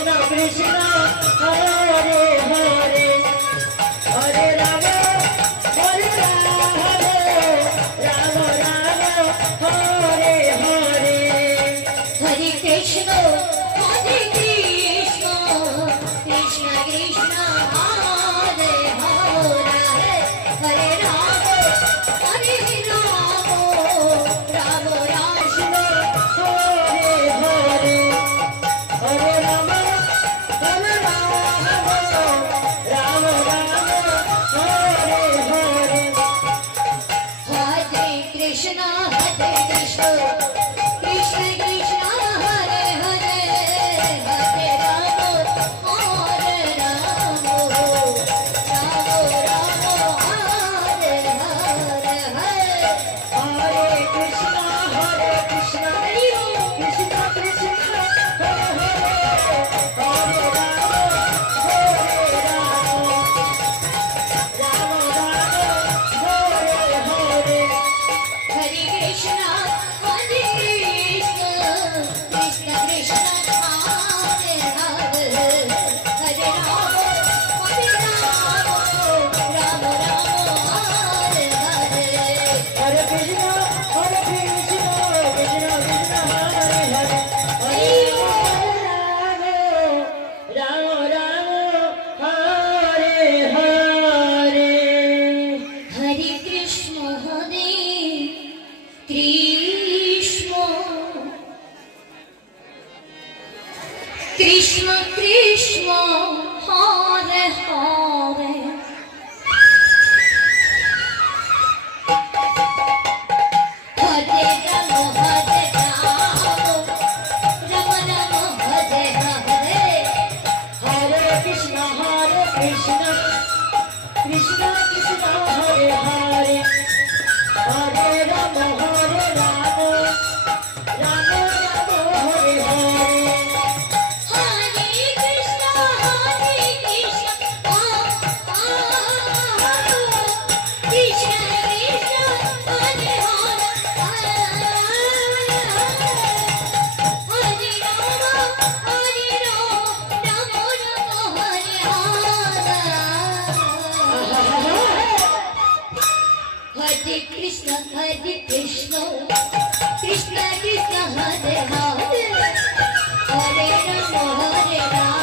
Krishna Krishna Hare Hare Hare Rama Hare Rama Rama Rama Hare Hare Hare Krishna Krishna Krishna Hare Hare Hare Rama Hare Rama Rama Rama Hare Hare Krishna Krishna Krishna Hare Hare Hare Rama Hare Rama